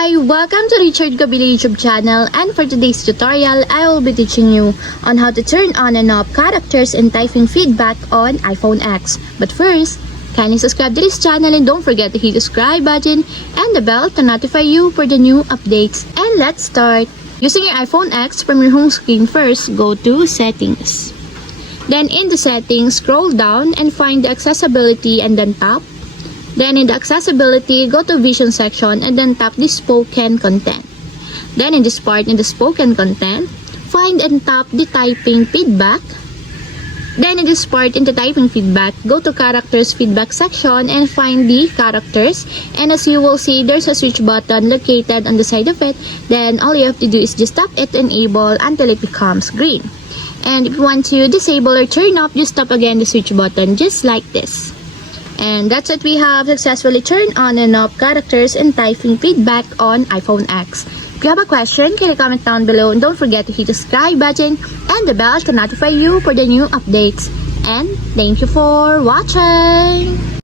Hi! Welcome to Richard Gabili YouTube channel, and for today's tutorial, I will be teaching you on how to turn on and off characters and typing feedback on iPhone X. But first, kindly subscribe to this channel and don't forget to hit the subscribe button and the bell to notify you for the new updates. And let's start! Using your iPhone X, from your home screen first, go to Settings. Then in the Settings, scroll down and find the Accessibility and then tap. Then in the accessibility, go to vision section and then tap the spoken content. Then in this part, in the spoken content, find and tap the typing feedback. Then in this part, in the typing feedback, go to characters feedback section and find the characters. And as you will see, there's a switch button located on the side of it. Then all you have to do is just tap it and enable until it becomes green. And if you want to disable or turn off, just tap again the switch button just like this. And that's it, we have successfully turned on and off characters and typing feedback on iPhone X. If you have a question, can you comment down below, and don't forget to hit the subscribe button and the bell to notify you for the new updates. And thank you for watching!